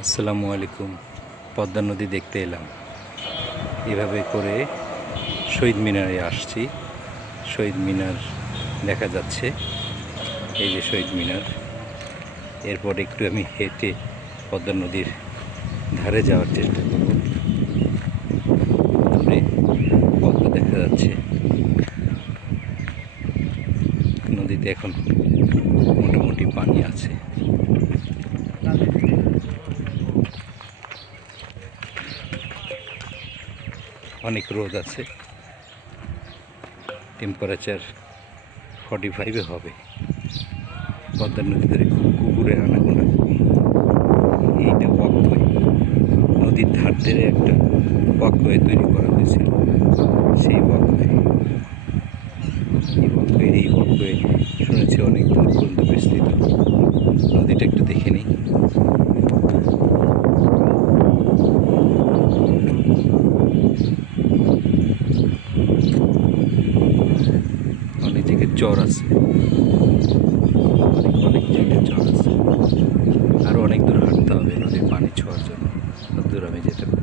আসসালামু আলাইকুম। পদ্মা নদী দেখতে এলাম। এভাবে করে শহীদ মিনারে আসছি। শহীদ মিনার দেখা যাচ্ছে, এই যে শহীদ মিনার। এরপর একটু আমি হেঁটে পদ্মা নদীর ধারে যাওয়ার চেষ্টা করব। দূরে পদ্মা দেখা যাচ্ছে। নদীতে এখন মোটামুটি পানি আছে। অনেক রোদ আছে, টেম্পারেচার 45 হবে। পদ্মা নদীতে কুকুরের আনাগোনা। এইটা ওয়াকওয়ে, নদীর ধার ধরে একটা ওয়াকওয়ে তৈরি করা হয়েছিল। সেই ওয়াকওয়ে শুনেছি অনেক দূর পর্যন্ত বিস্তৃত। নদীটা একটু দেখে নিই। অনেক জায়গায় চর আছে, অনেক জায়গায় চর আছে। আরও অনেক দূর হাঁটতে হবে নদীর পানি ছোঁয়ার জন্য। দূর আমি যেতে পারি।